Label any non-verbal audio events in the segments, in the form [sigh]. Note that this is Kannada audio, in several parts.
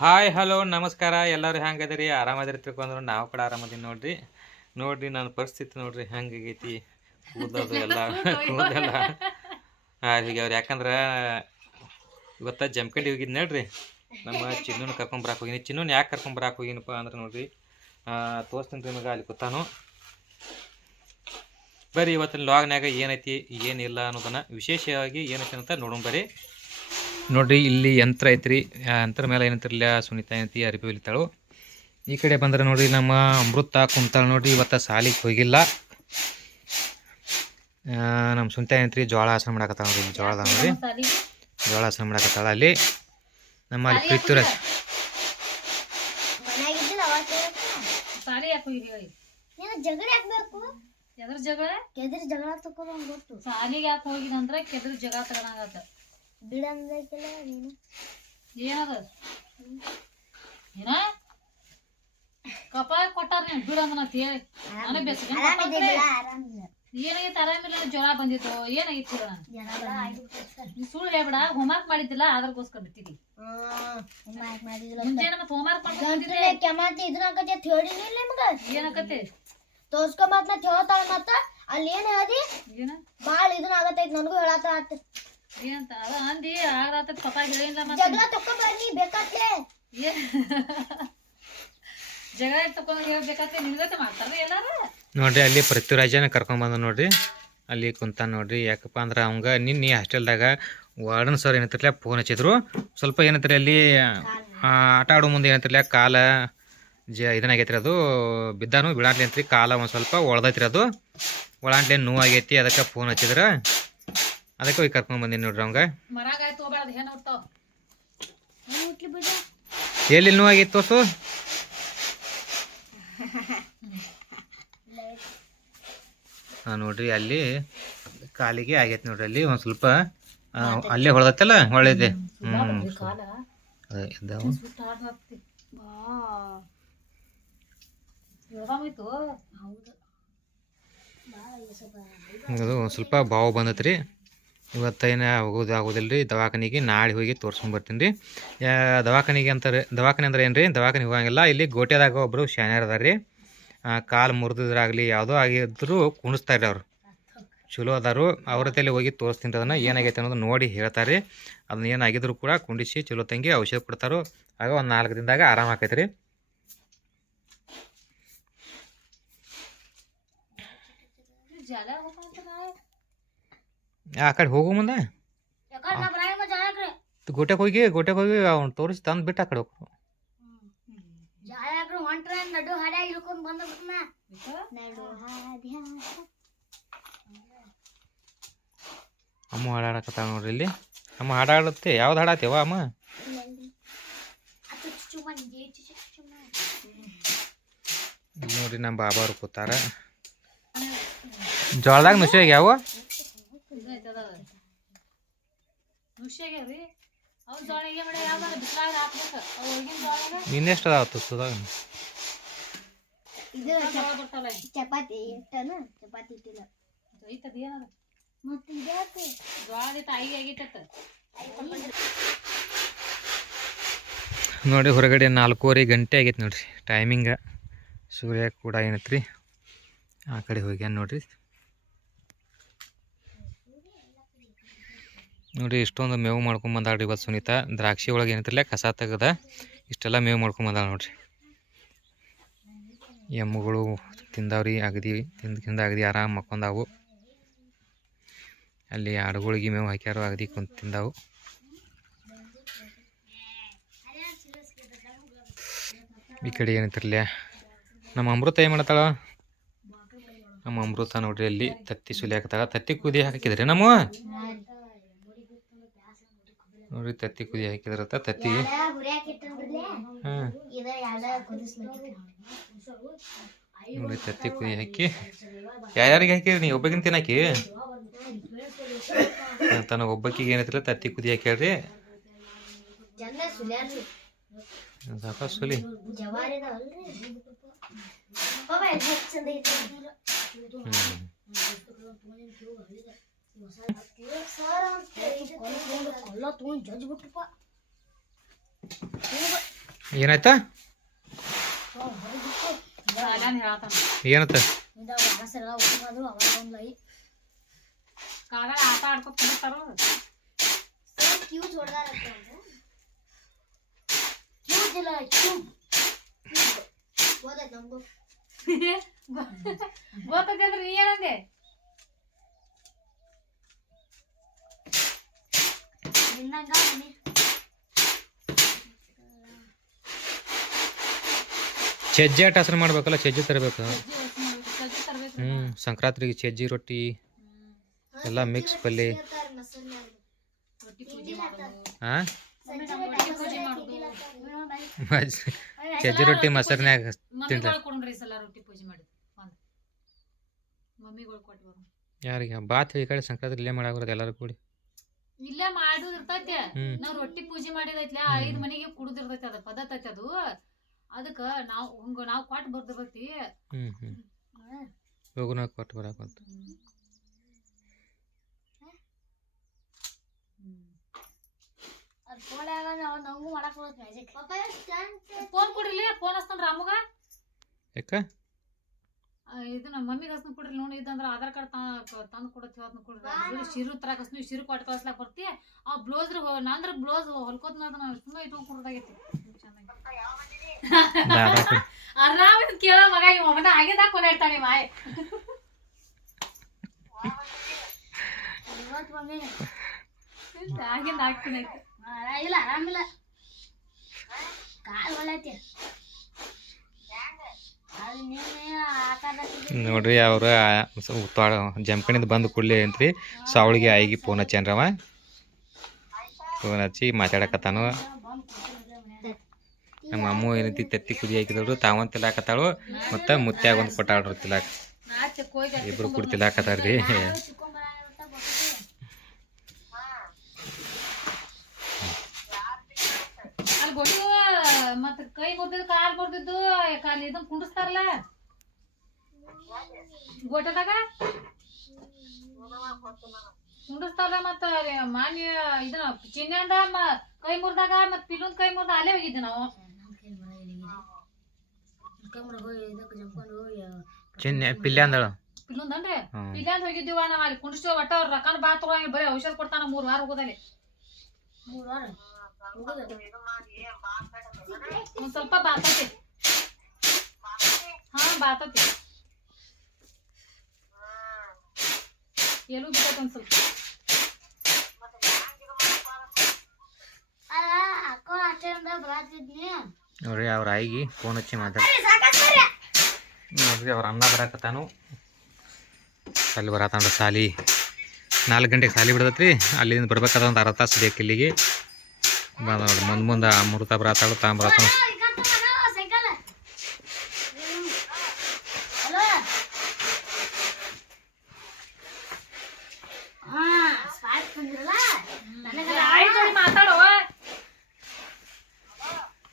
ಹಾಯ್, ಹಲೋ, ನಮಸ್ಕಾರ. ಎಲ್ಲರೂ ಹೆಂಗದಿರಿ ಆರಾಮದಿರಿ ತಿಳ್ಕೊಂಡ್ರು ನಾವು ಕೂಡ ಆರಾಮದೀನಿ ನೋಡ್ರಿ. ನೋಡ್ರಿ ನನ್ನ ಪರಿಸ್ಥಿತಿ ನೋಡ್ರಿ ಹೆಂಗಾಗೈತಿ ಕೂದಲು ಎಲ್ಲ, ಕೂದೆಲ್ಲ. ಹೀಗೆ ಯಾಕಂದ್ರೆ ಇವತ್ತ ಜಮ್ಕಂಡಿ ಹೋಗಿದ್ ನೋಡ್ರಿ. ನಮ್ಮ ಚಿನ್ನೂನ್ ಕರ್ಕೊಂಬರಾಕ್ ಹೋಗಿನಿ. ಚಿನ್ನೂನ್ ಯಾಕೆ ಕರ್ಕೊಂಬರಾಕ್ ಹೋಗಿನಪ್ಪ ಅಂದ್ರೆ ನೋಡ್ರಿ ತೋರಿಸ್ತೀನಿ ನಿಮಗೆ ಅಲ್ಲಿ ಕೂತಾನು. ಬರ್ರಿ ಇವತ್ತಿನ ಲಾಗ್ನಾಗ ಏನೈತಿ, ಏನಿಲ್ಲ ಅನ್ನೋದನ್ನ ವಿಶೇಷವಾಗಿ ಏನೈತಿ ಅಂತ ನೋಡೋಣ ಬರ್ರಿ ನೋಡ್ರಿ ಇಲ್ಲಿ ಯಂತ್ರ ಐತ್ರಿ. ಯಂತ್ರ ಮೇಲೆ ಏನಂತಿರಲಿಲ್ಲ ಸುನೀತಾ ಏನಂತಿ ಅರಿಬಿ ಹೊಲಿತಾಳು ಈ ಕಡೆ ಬಂದ್ರೆ ನೋಡ್ರಿ ನಮ್ಮ ಅಮೃತ ಕುಂತಾಳ ನೋಡ್ರಿ ಇವತ್ತು ಸಾಲಿಗೆ ಹೋಗಿಲ್ಲ. ನಮ್ಮ ಸುನೀತಾ ಏನಂತ್ರಿ ಜೋಳ ಆಸನ ಮಾಡಾಕತ್ತಾಳ ನೋಡ್ರಿ ಜೋಳ ಜೋಳದ ನೋಡ್ರಿ. ಜೋಳ ಆಸನ ಮಾಡಾಕತ್ತಾಳ ಅಲ್ಲಿ. ನಮ್ಮ ಅಲ್ಲಿ ಪ್ರೀತುರ ಜಗಳ ಜಗಳ? ಕೆದ್ರಿ ಜಗಳ ತಕೋದು ಗೊತ್ತು ಸಾಲಿಗೆ ಯಾಕೆ ಹೋಗಿದಂದ್ರೆ ಕೆದ್ರ ಜಗಳ ತಗೊಳಾಗತ್ತ ಬಿಡ ಅನ್ಬೇಕಿಲ್ಲ ನೀನು ಏನದ ಏನ ಕಪ ಕೊಟ್ಟಾರ ನೀವು ಬಿಡು ಅಂದ ಅಂತ ಹೇಳಿ ನನಗೆ ಬೇಸಿಗೆ ಆರಾಮಿದ್ದಿಲ್ಲ ಆರಾಮಿಲ್ಲ ಏನಾಗಿತ್ತು ಆರಾಮಿಲ್ಲ ಜ್ವರ ಬಂದಿತ್ತು ಏನಾಗಿತ್ತು ಹೇಳು ನಾನು ಜನ ಬಂದಿಲ್ಲ. ನೀ ಸುಳ್ಳು ಹೇಳ್ಬೇಡ ಹೋಮ್ವರ್ಕ್ ಮಾಡಿದ್ದಿಲ್ಲ ಅದ್ರಗೋಸ್ಕರ ಬಿಟ್ಟಿದಿ ಹ್ಮ್, ಹೋಮ್ವರ್ಕ್ ಮಾಡಿದಿಲ್ಲ ಅಂತ. ಮುಂಜಾನೆ ಮತ್ತೆ ಹೋಮ್ವರ್ಕ್ ಮಾಡ್ಕೊಂಡಿದ್ರೆ ಗಂಟ್ಲೆ ಕೆಮ್ಮತ್ತೆ ಇದ್ರ ಹಾಕತ್ತೆ ಅಂತ ಹೇಳಿನಿಲ್ಲ ನಿಮ್ಗ ಏನಕತ್ತೆ ತೋರ್ಸ್ಕೊಂಬತ್ ನಾ ಹೇಳ್ತಾಳ ಮತ್ತ ಅಲ್ಲಿ ಏನ್ ಹೇಳಿ ಏನ ಬಾಳ ಇದನ್ನ ಆಗತೈತಿ ನನಗೂ ಹೇಳತ್ತ ಆತ ಏನಂತ ಅದ ಅಂದಿ ಆಗ್ರಾತ ಪಪ್ಪ ಹೇಳಿಲ್ಲ ಮತ್ತೆ? ಜಗಳ ತಕೊಂಬರ್ನಿ ಬೇಕಾತ್ಲೆ ಏನ್ ಜಗಳ ತಕೊಂಡ್ ಹೇಳ್ಬೇಕಾದ್ರೆ ನಿನ್ಗತ್ತೆ ಮಾಡ್ತಾರೆ ಎಲ್ಲಾರು? ನೋಡ್ರಿ ಅಲ್ಲಿ ಪೃಥ್ವಿರಾಜನ ಕರ್ಕೊಂಬಂದ ನೋಡ್ರಿ. ಅಲ್ಲಿ ಕುಂತ ನೋಡ್ರಿ. ಯಾಕಪ್ಪ ಅಂದ್ರೆ ಅವಂಗ ನಿನ್ನೆ ಹಾಸ್ಟೆಲ್ದಾಗ ವಾರ್ಡನ್ ಸರ್ ಏನಂತಿರ್ಲ ಫೋನ್ ಹಚ್ಚಿದ್ರು. ಸ್ವಲ್ಪ ಏನಂತಾರೆ ಅಲ್ಲಿ ಆಟ ಆಡೋ ಮುಂದೆ ಏನಂತಿರ್ಲ ಕಾಲ ಜ ಇದನ್ನಾಗೈತ್ರಿ ಅದು. ಬಿದ್ದಾನು ಬೀಳಾಟ್ಲಿ ಅಂತ್ರಿ ಕಾಲ ಒಂದು ಸ್ವಲ್ಪ ಒಳದೈತ್ರಿ ಅದು. ಒಳಾಂಟ್ಲಿ ನೋವು ಆಗೈತಿ ಅದಕ್ಕೆ ಫೋನ್ ಹಚ್ಚಿದ್ರ. ಅದಕ್ಕೆ ಹೋಗಿ ಕರ್ಕೊಂಡ್ ಬಂದೀನಿ ನೋಡ್ರಿ ಅವಂಗ. ಎಲ್ಲಿ ನೋವಾಗಿತ್ತು ತೋರ್ಸು. ಹಾಂ ನೋಡ್ರಿ ಅಲ್ಲಿ ಕಾಲಿಗೆ ಆಗೈತೆ ನೋಡ್ರಿ ಅಲ್ಲಿ ಒಂದ್ ಸ್ವಲ್ಪ ಅಲ್ಲೇ ಹೊಳದತ್ತಲ್ಲ ಹೊಳೆದೆ ಇದ್ದಾವು ಅದು ಒಂದು ಸ್ವಲ್ಪ ಬಾವು ಬಂದತ್ರಿ. ಇವತ್ತೇನು ಹೋಗೋದು ಆಗೋದಿಲ್ಲ ರೀ ದವಾಖಾನಿಗೆ ನಾಳೆ ಹೋಗಿ ತೋರ್ಸ್ಕೊಂಡ್ ಬರ್ತೀನಿ ರೀ. ದವಾಖಾನಿಗೆ ಅಂತಾರೆ ದವಾಖಾನೆ ಅಂದ್ರೆ ಏನು ರೀ ದವಾಖಾನಿಗೆ ಹೋಗಂಗಿಲ್ಲ. ಇಲ್ಲಿ ಗೋಟೆದಾಗ ಒಬ್ಬರು ಶಾನ್ಯರ್ ಅದಾರ ರೀ. ಕಾಲು ಮುರಿದಿದ್ರಾಗಲಿ ಯಾವುದೋ ಆಗಿದ್ರು ಕುಣಿಸ್ತಾರೆ ಅವ್ರು. ಚಲೋ ಅದಾರು. ಅವ್ರ ತಲೆ ಹೋಗಿ ತೋರಿಸ್ತೀನಿ ಅದನ್ನು ಏನಾಗೈತೆ ಅನ್ನೋದು ನೋಡಿ ಹೇಳ್ತಾರೆ ರೀ. ಅದನ್ನ ಏನಾಗಿದ್ರು ಕೂಡ ಕುಂಡಿಸಿ ಚಲೋ ತಂಗಿ ಔಷಧ ಕೊಡ್ತಾರೋ. ಆಗ ಒಂದು ನಾಲ್ಕು ದಿನದಾಗ ಆರಾಮ ಆಕೈತೆ ರೀ. ಜಲ ಹೋಗ್ತಾನ ಆ ಕಡೆ ಹೋಗೋ ಮುಂದೆ ಯಾಕಂದ್ರೆ ನಾ ಬರಾಂಗ ಜಾಯಕ್ರೆ ಗೋಟ್ಯಾಗ ಹೋಗಿ ಗೋಟ್ಯಾಗ ಹೋಗಿ ಅವ್ನು ತೋರಿಸಿ ತಂದು ಬಿಟ್ಟು ಆ ಕಡೆ ಹೋಗ್ರು ಜಾಯಕ್ರೆ ಹೊಂಟ್ರೆ ನಡು ಹಾಡ್ಯಾಗ ಇಳ್ಕೊಂಡ್ ಬಂದ ಬಿಟ್ನ ನಡು ಹಾದ್ಯಾ ಅಮ್ಮ ಹಾಡಾಡಕತ್ತಾಳ ನೋಡ್ರಿ ಇಲ್ಲಿ ಅಮ್ಮ ಹಾಡಾಡುತ್ತೆ ಯಾವ್ದು ಹಾಡಾತೇವ ಅಮ್ಮ ಅತ್ತು ಚುಚ್ಚುಮ ನಿಜೆ ಚುಚ್ಚುಮ ಇಲ್ಲಿ ನೋಡ್ರಿ ನಮ್ಮ ಬಾಬಾರು ಕೂತಾರ ಜೋಳದಾಗ ನುಸಿಯಾಗ ಯಾವ ಇದು ಐತದ ನುಷ್ಯಾಗ್ಯಾವ್ರಿ ಅವ್ರ ಜೋಳಿಗೆ ಮಾಡಿ ಯಾವ್ದಾರ ಬಿಸ್ಲಾಗ ಹಾಕ್ಬೇಕು. ಅವ್ ಒಳಗಿನ ಜೋಳಿಗೆ ನಿನ್ನೆಷ್ಟು ಅದಾವ ಸುದಾಗ? ಇದು ಚಪಾತಿ ಇಟ್ಟನ ಚಪಾತಿ ಇಟ್ಟಿಲ್ಲ. ಐತದ ಏನದ? ಮತ್ತೆ ಇದ್ಯಾಕೆ ಜೋಳದ ತಾಯಿ ಆಗೈತತ್ತ ನೋಡಿ ಹೊರಗಡೆ ನಾಲ್ಕೂವರೆ ಗಂಟೆ ಆಗೈತೆ ನೋಡ್ರಿ. ಟೈಮಿಂಗ ಸೂರ್ಯ ಕೂಡ ಏನೈತ್ರಿ? ಆ ಕಡೆ ಹೋಗ್ಯಾನ ನೋಡ್ರಿ. ನೋಡ್ರಿ, ಇಷ್ಟೊಂದು ಮೇವು ಮಾಡ್ಕೊಂಬಂದಾಳ್ರಿ ಇವತ್ತು ಸುನೀತಾ. ದ್ರಾಕ್ಷಿ ಒಳಗೆ ಏನಿದ್ರಲ್ಲ ಕಸ ತೆಗದ, ಇಷ್ಟೆಲ್ಲ ಮೇವು ಮಾಡ್ಕೊಂಬಂದಾಳ ನೋಡ್ರಿ. ಎಮ್ಮುಗಳು ತಿಂದಾವ್ರಿ, ಅಗದಿ ತಿಂದ ಅಗದಿ ಆರಾಮ್ ಮಕ್ಕೊಂದಾವು ಅಲ್ಲಿ ಆಡುಗಳಿಗೆ ಮೇವು ಹಾಕ್ಯಾರು, ಅಗದಿ ಕುಂತ ತಿಂದಾವು. ಈ ಕಡೆ ಏನಂತಿರ್ಲ ನಮ್ಮ ಅಮೃತ ಏನು ಮಾಡತ್ತಾಳ? ನಮ್ಮ ಅಮೃತ ನೋಡ್ರಿ, ಅಲ್ಲಿ ತತ್ತಿ ಸುಲಿ ಹಾಕತ್ತಾಳ ತತ್ತಿ ಕುದಿ ಹಾಕಿದ್ರಿ ನಮ್ಮ ನೋಡ್ರಿ ತತ್ತಿ ಕುದಿ ಹಾಕಿದ್ರತ್ತ ತತ್ತಿ. ಹಾಂ. ನೋಡ್ರಿ ತತ್ತಿ ಕುದಿ ಹಾಕಿ. ಯಾರ್ಯಾರಿಗೆ ಹಾಕಿರಿ ನೀ? ಒಬ್ಬಗಿನ ತಿನ್ನಾಕಿ? ತನ್ನ ಒಬ್ಬಕ್ಕಿಗೆ ಏನೈತಿಲ್ಲ ತತ್ತಿ ಕುದಿ ಹಾಕ್ಯಾಳ್ರಿ ಸಾಕ ಸುಲಿ. ಜವಾರಿ ಏನಾಯ್ತಾ? ಏನತ್ತ? ಇದಾಗ ವಾರಸೆಲ್ಲ ಹೋಗೋದು ಅವಾಗ ಒಂದು ಲೈ ಕಾಗ ಆಟ ಆಡ್ಕೊತ ಕುಂದಿರ್ತಾರೋ ಕ್ಯೂಸ್ ಹೊಡೆದಾರ ಕ್ಯೂಸ್ ಇಲ್ಲ ಕ್ಯೂಬ್ ಓದಾಯ್ತು ನಮಗೂ ಗೊತ್ತಾಗ್ತದ್ರಿ ನೀ ಏನಂದೆ ನಿನ್ನಂಗ ಮನೆ ಚಜ್ಜಿ ಆಟ ಹೆಸರು ಮಾಡ್ಬೇಕಲ್ಲ ಚಜ್ಜಿ ತರಬೇಕು. ಹ್ಞೂ ಸಂಕ್ರಾಂತಿಗೆ ಚಜ್ಜಿ ರೊಟ್ಟಿ ಎಲ್ಲ ಮಿಕ್ಸ್ ಪಲ್ಯ ರೊಟ್ಟಿ ಪೂಜೆ ಮಾಡೋದು. ಹಾಂ ರೊಟ್ಟಿ ಪೂಜೆ ಮಾಡೋದು. ಚಜ್ಜಿ ರೊಟ್ಟಿ ಮೊಸರಿನ್ಯಾಗ ಬರೋಣ ಯಾರಿಗೆ? ಬಾತ್ ಈ ಕಡೆ ಸಂಕ್ರಾಂತಿ ಇಲ್ಲೇ ಮಾಡಾಗ್ರದು ಎಲ್ಲರೂ ಕೂಡಿ. ಇಲ್ಲೇ ಮಾಡುದು ಇರ್ತೈತಿ ಹ್ಮ್. ನಾವ್ ರೊಟ್ಟಿ ಪೂಜೆ ಮಾಡಿದೈತ್ಲ ಐದ್ ಮನೆಗೆ ಕುಡ್ದಿರ್ತೈತಿ ಅದ ಪದ್ಧತಿ ಐತಿ ಅದು. ಅದಕ್ಕ ನಾವ್ ಹಂಗ ನಾವ್ ಕೊಟ್ಟು ಬರ್ದಿರ್ತೈತಿ ಹೋಗುನ ಕೊಟ್ಟು ಬರಾಕಂತ ಅದು ಫೋನ್ಯಾಗ ನಾವು ನಮಗೂ ಮಾಡಕ್ ಬರುತ್ತೆ ಮ್ಯಾಜಿಕ್ ಫೋನ್ ಕೊಡ್ರಿ ಫೋನ್ ಹಚ್ತಾನ ರಾಮುಗ ಯಾಕ? ಆ, ನಮ್ಮ ಮಮ್ಮಿಗೆ ಹಸ್ನು ಕೊಡ್ರಿ ನೋಡಿ ಇದಂದ್ರೆ ಆಧಾರ್ ಕಾರ್ಡ್ ತಂದು ಕೊಡತ್ ಹೇಳ್ತಾನ ಕೊಡ್ರಿ. ಶಿರು ತರಕ ಹಸ್ನು ಶಿರು ಕೊಟ್ಟು ಕಳ್ಸ್ಲಾಕ್ ಬರ್ತಿ. ಆ ಬ್ಲೌಸ್ ನಾಂದ್ರ ಬ್ಲೌಸ್ ಹೊಲ್ಕೋತ್ ನಾನು ಸುಮ್ಮನೆ ಇಟ್ಕೊಂಡ್ ಕೊಡೋದಾಗೈತಿ. ಚೆನ್ನಾಗಿ. ಆರಾಮ ಕೇಳೋ ಮಗ ಇವ ಅವನ ಆಗಿದಾಗ ಕೊನೆ ಮಾಯ. ಆಗಿಂದ ಹಾಕ್ತೀನಿ ಇಲ್ಲ ಆರಾಮಿಲ್ಲ. ಕಾಲು ಒಳ್ಳೆ ಅದು ಆಕಾರದಲ್ಲಿ ನೋಡ್ರಿ ಅವರು ಜಮ್ಕಣಿಂದ ಬಂದು ಕೂಡಲೇ ಅಂತ್ರಿ. ಅವಳಿಗೆ ಆಯಿಗೆ ಫೋನ್ ಹಚ್ಚೇನ್ರವ ಫೋನ್ ಹಚ್ಚಿ ಮಾತಾಡಕತ್ತಾನು. ನಮ್ಮ ಅಮ್ಮ ಏನೈತಿ, ತತ್ತಿ ಕುದಿ ಹಾಕಿದವ್ರು ತಾವಂತ ತಿಲಾಕತ್ತಾಳು, ಮತ್ತು ಮುತ್ಯಾಗ ಒಂದು ಕೊಟ್ಟಾಳ್ರು ಹೋಗಿ ಇಬ್ರು ಕೂಡ ತಿಲಾಕತ್ತಾರ್ರಿ ಮತ್ತ ಕೈ ಮುರಿದಿದ್ದು ಕಾಲ್ ಬರ್ತಿದ್ದು ಕಾಲ್ ಇದನ್ನ ಕುಂಡಿಸ್ತಾರಲ್ಲ. ಗೋಟದಾಗ ಕುಂಡಿಸ್ತಾರಲ್ಲ ಮತ್ತ ಮಾನ್ಯ ಇದನ್ನ ಚಿನ್ನಂದ ಕೈ ಮುರಿದಾಗ ಮತ್ ಪಿಲುನ್ ಕೈ ಮುರಿದ ಅಲ್ಲೇ ಹೋಗಿದ್ದೆ ನಾವು. ಚಿನ್ನ ಪಿಲ್ಲೆ ಅಂದಳು ಪಿಲುಂದನ್ರಿ ಹ್ಞೂ ಇಲ್ಲಾಂದ್ ಹೋಗಿದ್ದೀವ ನಾವ್ ಅಲ್ಲಿ ಕುಂಡಿಸ್ತೇವ ಒಟ್ಟ ಅವ್ರ ರೊಕ್ಕನ ಬಾ ತಗೊಳಂಗಿಲ್ಲ ಬರೀ ಔಷಧ ಕೊಡ್ತಾನ ಮೂರ್ ವಾರ ಹೋಗೋದಲ್ಲಿ. ಮೂರು ವಾರ ಒಂದ್ ಸ್ವಲ್ಪ ಬಾತತಿ. ಹಾ ಬಾತತಿ. ಎಲ್ಲೂ ಬಿಟ್ಟೈತಿ ಒಂದ್ ಸ್ವಲ್ಪ. ನೋಡ್ರಿ ಅವ್ರ ಆಯಿಗೆ ಫೋನ್ ಹಚ್ಚಿ ಮಾತಾಡ ನೋಡ್ರಿ ಅವ್ರ ಅಣ್ಣ ಬರಾಕತ್ತಾನು. ಅಲ್ಲಿ ಬರತ್ತಾನ ಸಾಲಿ ನಾಲ್ಕು ಗಂಟೆಗೆ ಸಾಲಿ ಬಿಡದತ್ರಿ ಅಲ್ಲಿಂದ ಬರ್ಬೇಕಾದ ಒಂದು ಅರ್ಧ ತಾಸು ಬೇಕು ಇಲ್ಲಿಗೆ ಬಂದ ನೋಡ್ರಿ ಮುಂದೆ ಮುಂದೆ ಅಮೃತ ಬರತ್ತಾಳು ತಾ ಬರತ್ತಾನ ಸೈಕಲ್ ಹಲೋ ಹಾ ಸ್ಪಾರ್ಕ್ ಬಂದಿರಲ್ಲ ನನಗೆ ಆಯ್ ಜೋಡಿ ಮಾತಾಡುವ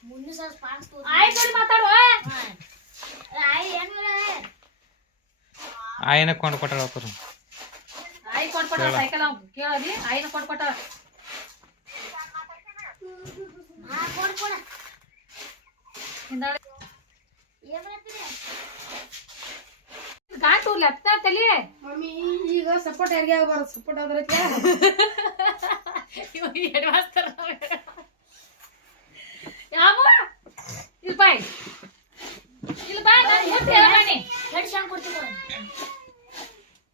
ಮುಂದೆ ಸಲ ಸ್ಪಾರ್ಕ್ಸ್ ಆಯ್ ಜೋಡಿ ಮಾತಾಡುವ ಆಯ್ ಹೆಂಗ್ ಆಯನ ಕೊಂಡು ಸೈಕಲ್ ಅವ್ ಕೇಳದಿ? ಆಯ್ನ ಕೊಟ್ಕೊಟ್ಟ ಹಾ ಕೊಡ್ ಕೊಡ. ಹಿಂದಾಡಿ ಏನ್ ಗಾಂಟು ಲೆಫ್ಟ್ ತಲಿ? ಮಮ್ಮಿ ಈಗ ಸಪೋರ್ಟ್ ಯಾರಿಗೆ ಆಗಬಾರ್ದು? ಸಪೋರ್ಟ್ ಆದ್ರೆ ಇವಾಗ ಎಡ್ ಮಾಸ್ತರ ಯಾವ? ಇಲ್ಲಿ ಬಾಯ್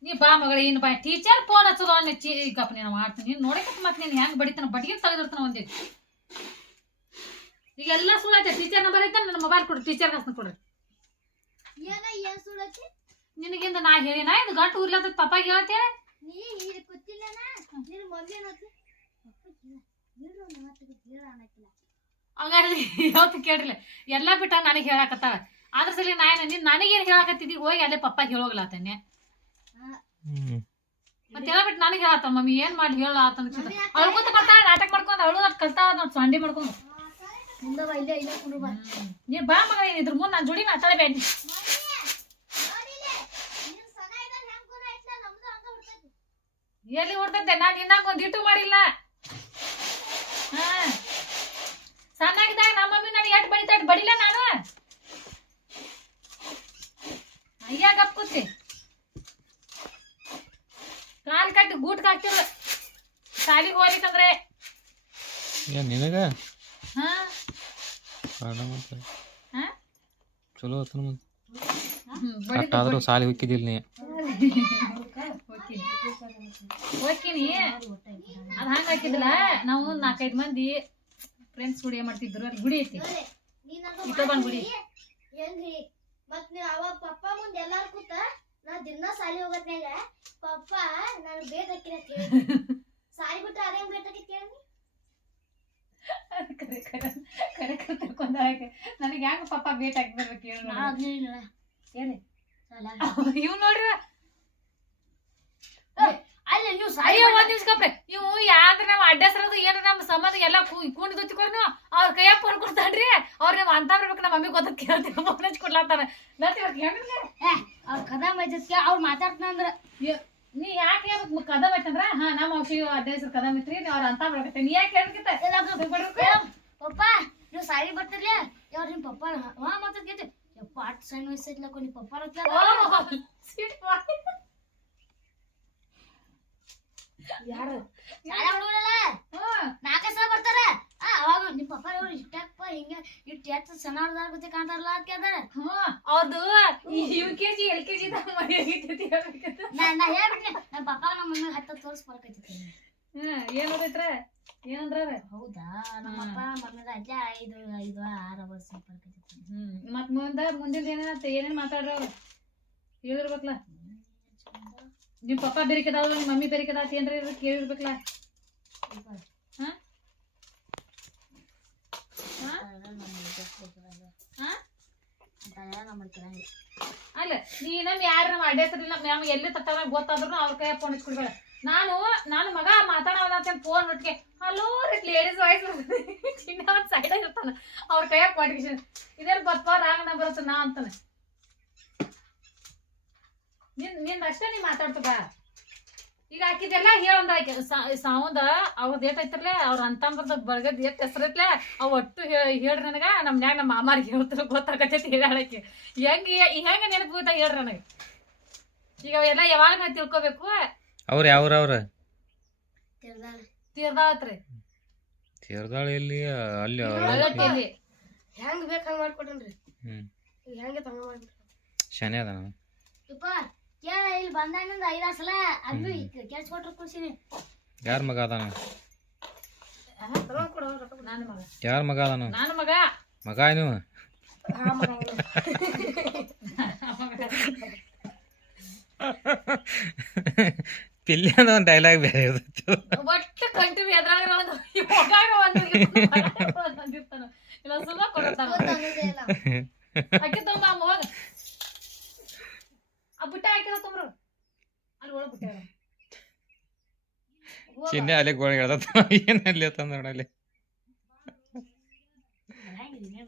ನೀ ಬಾ ಮಗಳ ಏನು ಬಾ. ಟೀಚರ್ ಫೋನ್ ಹಚ್ಚದ ಗಪ್ಪ ನೀನು ಮಾಡ್ತೀನಿ. ನೀನು ನೋಡಕ್ಕೆ ಮತ್ತೆ ನೀನು ಹೆಂಗ್ ಬಡಿತಾನ? ಬಡಿಗೆ ತೆಗೆದಿರ್ತಾನ ಒಂದೇ ಈಗ. ಎಲ್ಲ ಸುಳ್ಳೈತೆ ಟೀಚರ್ ನಂಬರ್ ಐತೆ ನನ್ನ ಮೊಬೈಲ್ ಕೊಡ್ರಿ ಟೀಚರ್ ಹಸ್ನ ಕೊಡ್ರಿ ನಿನಗಿಂದ ನಾ ಹೇಳಿನ? ಇದು ಗಂಟು ಉರ್ಲತ್ತ ಪಪ್ಪಾಗ ಹೇಳ್ತೇನೆ ನೀ [laughs] ಯಾವತ್ತು ಕೇಳ್ರಿಲ್ಲ. ಎಲ್ಲ ಬಿಟ್ಟ ನನಗೆ ಹೇಳಕತ್ತಾಳ. ಅದ್ರ ಸಲ ನಾನು ನೀನ್ ನನಗೇನ್ ಹೇಳಕತ್ತಿದ್ದಿ ಹೋಗಿ ಅಲ್ಲೇ ಪಪ್ಪ ಹೇಳೋಗ್ಲಾತನ್ನೆ ಹ್ಞೂ ಮತ್ತೆ ಎಲ್ಲ ಬಿಟ್ಟು ನನಗೆ ಹೇಳತ್ತ ಮಮ್ಮಿ ಏನ್ ಮಾಡಿ ಹೇಳ ಆತನ ಅಳ್ಕೊಂತ ಬರ್ತಾಳ ನಾಟಕ ಮಾಡ್ಕೊಂಡು ಅವಳು ಅಟ್ ಕಲ್ತಾ ನೋಡ್ ಸೊಂಡಿ ಮಾಡ್ಕೊಂಡು. ನೀ ಬಾ ಮಗ ನೀನ್ ಇದ್ರ ಮುಂದೆ ನಾನು ಜೋಡಿ ಮಾತಾಡಬೇಡ. ಎಲ್ಲಿ ಹೊಡ್ತಂತೆ ನಾನು ಇನ್ನಂಗ ಒಂದ್ ಇಟ್ಟು ಮಾಡಿಲ್ಲ. ಹಾ. ಸಣ್ಣಾಗಿದ್ದಾಗ ನಮ್ಮ ಮಮ್ಮಿ ನನಗೆ ಎಟ್ ಅಯ್ಯಾಗ ಗಪ್ ಕೂತಿ. ಕಾಲ್ ಕಟ್ಟಿ ಗೂಟ್ ಹಾಕ್ತಿರ ಸಾಲಿಗೆ ಹೋಗ್ಲಿಕ್ಕಂದ್ರೆ. ಏನ್ ನಿನಗ? ಹಾ. ಚಲೋ ಆತನ ಸಾಲಿ ಹೋಗಿದ್ದಿಲ್ಲ ನೀ. ಹೋಗ್ತೀನಿ. ಅದು ಹಂಗೆ ಹಾಕಿದ್ಲ? ನಾವು ನಾಲ್ಕೈದು ಮಂದಿ ಫ್ರೆಂಡ್ಸ್ ಗುಡಿ ಮಾಡ್ತಿದ್ರು. ಅಲ್ಲಿ ಗುಡಿ ಐತಿ. ಗುಡಿ. ಮತ್ ನೀವ್ ಅವಾಗ ಪಪ್ಪ ಮುಂದ್ ಎಲ್ಲಾರ್ ಕೂತ ನಾ ದಿನ ಸಾಲಿ ಹೋಗತ್ನಾಗ ಪಪ್ಪ ನಾನು ಬೇಗ ಹಾಕಿರ ಸಾಲಿ ಬಿಟ್ರೆ ಅದೇನ್ ಬೇಕಾಗಿತ್ತು ಹೇಳಿ ಕರೆ ಕರೆ ಕರೆ ಕರೆ ತಿಳ್ಕೊಂಡಾಗ ನನಗೆ ಹೆಂಗ ಪಪ್ಪ ಭೇಟ್ ಹಾಕಿ ಬರ್ಬೇಕು ಹೇಳು. ಸಾಲ? ಇವ್ ನೋಡ್ರಿ ನೀವು ಅಯ್ಯೋ ಒಂದ್ ನಿಮಿಷ ಕಪ್ರೆ ನೀವು ಯಾವ್ದ್ರ ನಾವ್ ಅಡ್ಡಸರದು ಏನ ನಮ್ಮ ಸಂಬಂಧ ಎಲ್ಲ ಕೂಣಿ ಗೊತ್ತಿಕೋರ್ ನೀವು ಅವ್ರ ಕೈಯ ಫೋನ್ ಕೊಡ್ತಾನ್ರಿ. ಅವ್ರ ನೀವು ಅಂತ ಬರ್ಬೇಕು ನಮ್ಮ ಮಮ್ಮಿ ಗೊತ್ತ ಕೇಳ್ತೀವಿ ಫೋನ್ ಹಚ್ಚಿ ಕೊಡ್ಲಾತಾನ ನತಿ ಹೆಂಗ ಅವ್ರ ಕದ ಮೈದಕ್ಕೆ ಅವ್ರು ಮಾತಾಡ್ತಂದ್ರ ನೀ ಯಾಕೆ ಹೇಳ್ಬೇಕು ಕದಮ್ ಐತಂದ್ರ ಹಾ ನಮ್ಮ ಔಷಧಿ ಅಡ್ಡ ಹೆಸರು ಕದಮ್ ಐತ್ರಿ ನೀವು ಅವ್ರ ಅಂತ ಬರ್ಬೇಕತ್ತೆ ನೀ ಯಾಕೆ ಹೇಳ್ಬೇಕಿತ್ತ? ಪಪ್ಪ ನೀವು ಸಾರಿ ಬರ್ತಿರ್ಲಿ? ಅವ್ರ ನಿಮ್ ಪಪ್ಪ ಹಾ ಮಾತಾಡ್ ಪಾಟ್ ಸಣ್ಣ ವಯಸ್ಸೈತ್ಲಕ್ಕ ನಿಮ್ ಪಪ್ಪ ಯಾರು? ಶಾಲೆ ಹುಡುಗರಲ್ಲ? ನಾಲ್ಕೇ ಸಲ ಬರ್ತಾರ. ಆ, ಅವಾಗ ನಿಮ್ಮ ಪಪ್ಪ ಅವ್ರು ಇಷ್ಟಪ್ಪ ಹಿಂಗ ಇಟ್ಟು ಎತ್ತ ಸಣ್ಣ ಗೊತ್ತೆ ಕಾಣ್ತಾರಲ್ಲ ಅಂತ ಕೇಳ್ದಾರ ಅವ್ರದ್ದು U K G L K G ಮರಿ ಹೇಳ್ಬೇಕಂತ. ನಾ ನಾ ಹೇಳ್ಬಿಟ್ಟೆ ನಮ್ಮ ಪಪ್ಪ ನಮ್ಮ ಮಮ್ಮಿ ಹತ್ತ ತೋರ್ಸ್ ಬರ್ಕೈತಿ. ಹ್ಮ್ ಏನ್ ಓದೈತ್ರ? ಏನಂದ್ರ ಹೌದಾ? ನಮ್ಮ ಹ್ಮ್. ಅಪ್ಪ ಮಮ್ಮಿದ ಅಜ್ಜ ಐದು ಐದು ಆರು ವರ್ಷ ಬರ್ಕೈತಿ. ಹ್ಮ್ ಮತ್ ಮುಂದ ಮುಂದಿನ ಏನೇನ ಏನೇನ್ ಮಾತಾಡ್ರ ಅವ್ರು? ಹೇಳಿರ್ಬೇಕಲ್ಲ ನಿಮ್ ಪಪ್ಪ ಬೇರೆಕದಾವ ನಿಮ್ಮ ಮಮ್ಮಿ ಬೇರೆಕದಾತಿ ಇದ್ರ ಕೇಳಿರ್ಬೇಕಲ್ಲ. ಹಾ? ಅಲ್ಲ, ನೀ ನಮ್ ಯಾರ ನಮ್ಮ ಅಡ್ಡ ನಮ್ ಎಲ್ಲಿ ತಟ್ಟಾಗ ಗೊತ್ತಾದ್ರು ಅವ್ರ ಕೈ ಫೋನ್ ಇಟ್ಕೊಳ್ಬೇಡ ನಾನು ನಾನು ಮಗ ಮಾತಾಡೋಣ ಅಂತ ಫೋನ್ ಒಟ್ಟಿಗೆ ಹಲೋ ಲೇಡೀಸ್ ವಾಯ್ಸ್ ಚಿನ್ನ ಸೈಡ್ ಅವ್ರ ಕೈಯಾಗ ಕ್ವಾಟಿಫಿಕೇಶನ್ ಇದೇನು ಬರ್ತಾ ರಾಂಗ್ ನಂಬರ್ ನಾ ಅಂತಾನೆ. ನಿನ್ನಿಂದ ಅಷ್ಟೇ ನೀ ಮಾತಾಡ್ತದ ಈಗ ಹಾಕಿದೆಲ್ಲ ಹೇಳೊಂದ ಆಕೆ ಸಾವಂದ ಅವ್ರದ್ದು ಏಟ್ ಐತ್ರಲೆ ಅವ್ರ ಅಂತಂಬರ್ದ ಬರ್ಗದ್ ಏಟ್ ಹೆಸರೈತ್ಲೆ ಅವ್ ಒಟ್ಟು ಹೇಳ್ರಿ ನನಗ ನಮ್ಮ ನ್ಯಾಗ ನಮ್ಮ ಮಾಮಾರಿಗೆ ಹೇಳ್ತಾರ ಗೊತ್ತಾಗತೈತಿ ಹೇಳಕ್ಕೆ ಹೆಂಗ ಹೆಂಗ ನೆನಪು ಗೊತ್ತಾ ಹೇಳ್ರಿ ನನಗೆ. ಈಗ ಅವೆಲ್ಲ ಯಾವಾಗ ನಾ ತಿಳ್ಕೊಬೇಕು? ಅವ್ರ ಯಾವ್ರ ಅವ್ರ ತೀರ್ದಾಳತ್ರಿ. ತೀರ್ದಾಳ ಎಲ್ಲಿ? ಅಲ್ಲಿ ಹೆಂಗ್ ಬೇಕ್ ಹಂಗ್ ಮಾಡ್ಕೊಡ್ರಿ ಹೆಂಗೆ ತಂಗ ಶಾನೆ ಅದ ಯಪ್ಪ. ಕೇಳ ಇಲ್ಲಿ ಬಂದಾಗಿಂದ ಐದಾರು ಸಲ ಅದು ಕೆಲ್ಸ್ಕೊಟ್ರು ಖುಷಿನಿ ಯಾರ ಮಗ ಅದಾನ ಯಾರ ಮಗ ಅದಾನ ನಾನು ಮಗ ಮಗ ಅವ್ನು. ಪಿಲ್ಲಿ ಅನ್ನೋ ಒಂದು ಡೈಲಾಗ್ ಬೇರೆ ಇರ್ತೈತಿ ಒಟ್ಟು ಕಂಟಿನ್ಯೂ ಎದ್ರಾಗ ಒಂದು ಒಂದು ಇಲ್ಲ ಕೊಡ್ತಾನ ಅಕ್ಕಿ ತೊಂಬ ಹೋಗ ಬುಟ್ಟ ಹಾಕಿದ ತೊಂಬ್ರು ಅಲ್ಲಿ ಒಳಗ್ ಬುಟ್ಟ ಅದ. ಹೋಗ. ಚಿನ್ನೆ ಅಲ್ಲಿ ಗೋಳಿ ಹೇಳ್ದ ಏನ್ ಅಲ್ಲಿ ತಂದ ನೋಡಲ್ಲಿ ಹೆಂಗಿದೀನಿ?